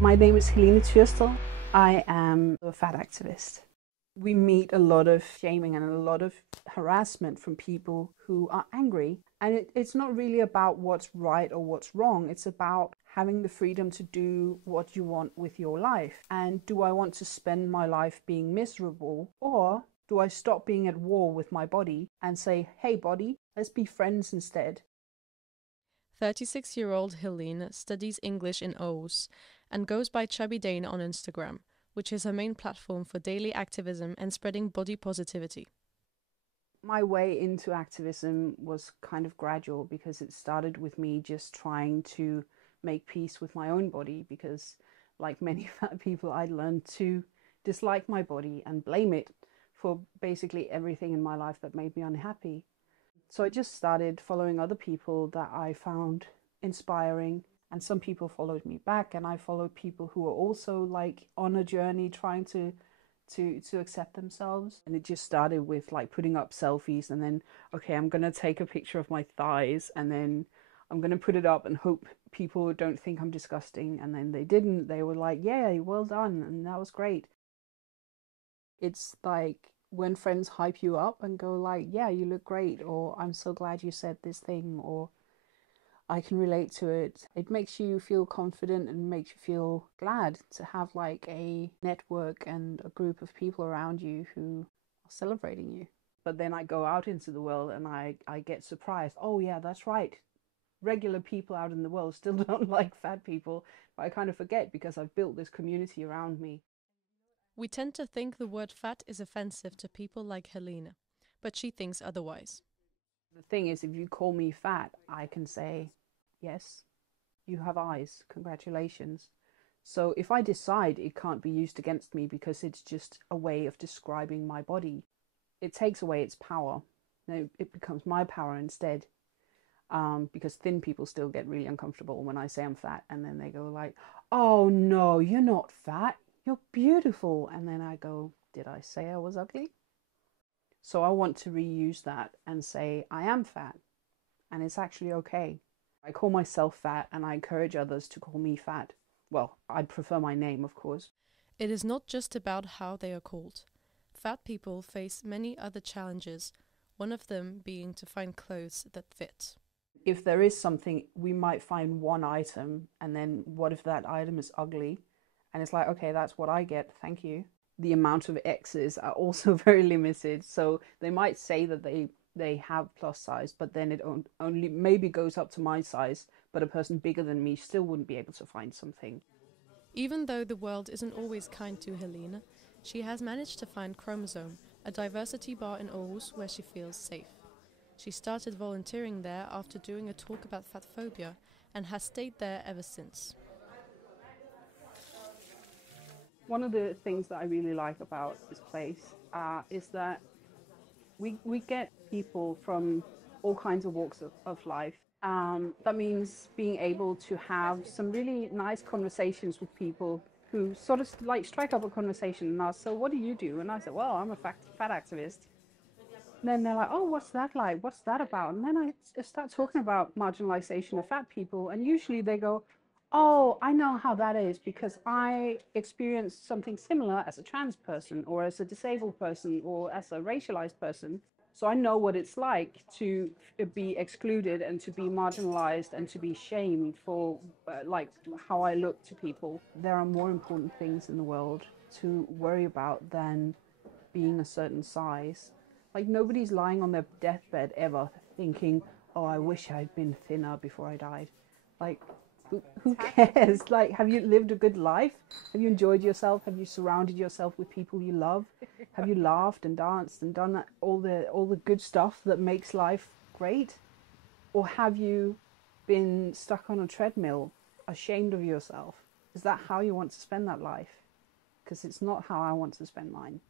My name is Helene Türstel. I am a fat activist. We meet a lot of shaming and a lot of harassment from people who are angry. And it's not really about what's right or what's wrong. It's about having the freedom to do what you want with your life. And do I want to spend my life being miserable, or do I stop being at war with my body and say, hey body, let's be friends instead? 36-year-old Helene studies English in Aarhus and goes by Chubby Dane on Instagram, which is her main platform for daily activism and spreading body positivity. My way into activism was kind of gradual, because it started with me just trying to make peace with my own body, because like many fat people, I learned to dislike my body and blame it for basically everything in my life that made me unhappy. So I just started following other people that I found inspiring, and some people followed me back, and I followed people who were also like on a journey trying to accept themselves. And it just started with like putting up selfies, and then, okay, I'm gonna take a picture of my thighs, and then I'm gonna put it up and hope people don't think I'm disgusting. And then they didn't. They were like, yeah, well done, and that was great. It's like when friends hype you up and go like, yeah, you look great, or I'm so glad you said this thing, or I can relate to it. It makes you feel confident and makes you feel glad to have like a network and a group of people around you who are celebrating you. But then I go out into the world and I get surprised. Oh yeah, that's right. Regular people out in the world still don't like fat people. But I kind of forget, because I've built this community around me. We tend to think the word fat is offensive to people like Helene, but she thinks otherwise. The thing is, if you call me fat, I can say, yes, you have eyes, congratulations. So if I decide, it can't be used against me because it's just a way of describing my body. It takes away its power. It becomes my power instead. Because thin people still get really uncomfortable when I say I'm fat, and then they go like, oh no, you're not fat, you're beautiful. And then I go, did I say I was ugly? So I want to reuse that and say I am fat, and it's actually okay. I call myself fat, and I encourage others to call me fat. Well, I'd prefer my name, of course. It is not just about how they are called. Fat people face many other challenges, one of them being to find clothes that fit. If there is something, we might find one item, and then what if that item is ugly? And it's like, okay, that's what I get, thank you. The amount of X's are also very limited, so they might say that they have plus size, but then it only maybe goes up to my size, but a person bigger than me still wouldn't be able to find something. Even though the world isn't always kind to Helene, she has managed to find Chromosome, a diversity bar in Aarhus where she feels safe. She started volunteering there after doing a talk about fat phobia and has stayed there ever since. One of the things that I really like about this place is that we get people from all kinds of walks of life. That means being able to have some really nice conversations with people who sort of like strike up a conversation and ask, so what do you do? And I said, well, I'm a fat activist. And then they're like, oh, what's that like? What's that about? And then I start talking about marginalization of fat people. And usually they go, oh, I know how that is, because I experienced something similar as a trans person, or as a disabled person, or as a racialized person. So I know what it's like to be excluded and to be marginalized and to be shamed for like how I look to people. There are more important things in the world to worry about than being a certain size. Like, nobody's lying on their deathbed ever thinking, oh, I wish I'd been thinner before I died. Like, who cares? Like, have you lived a good life? Have you enjoyed yourself? Have you surrounded yourself with people you love? Have you laughed and danced and done all the good stuff that makes life great? Or have you been stuck on a treadmill, ashamed of yourself? Is that how you want to spend that life? Because it's not how I want to spend mine.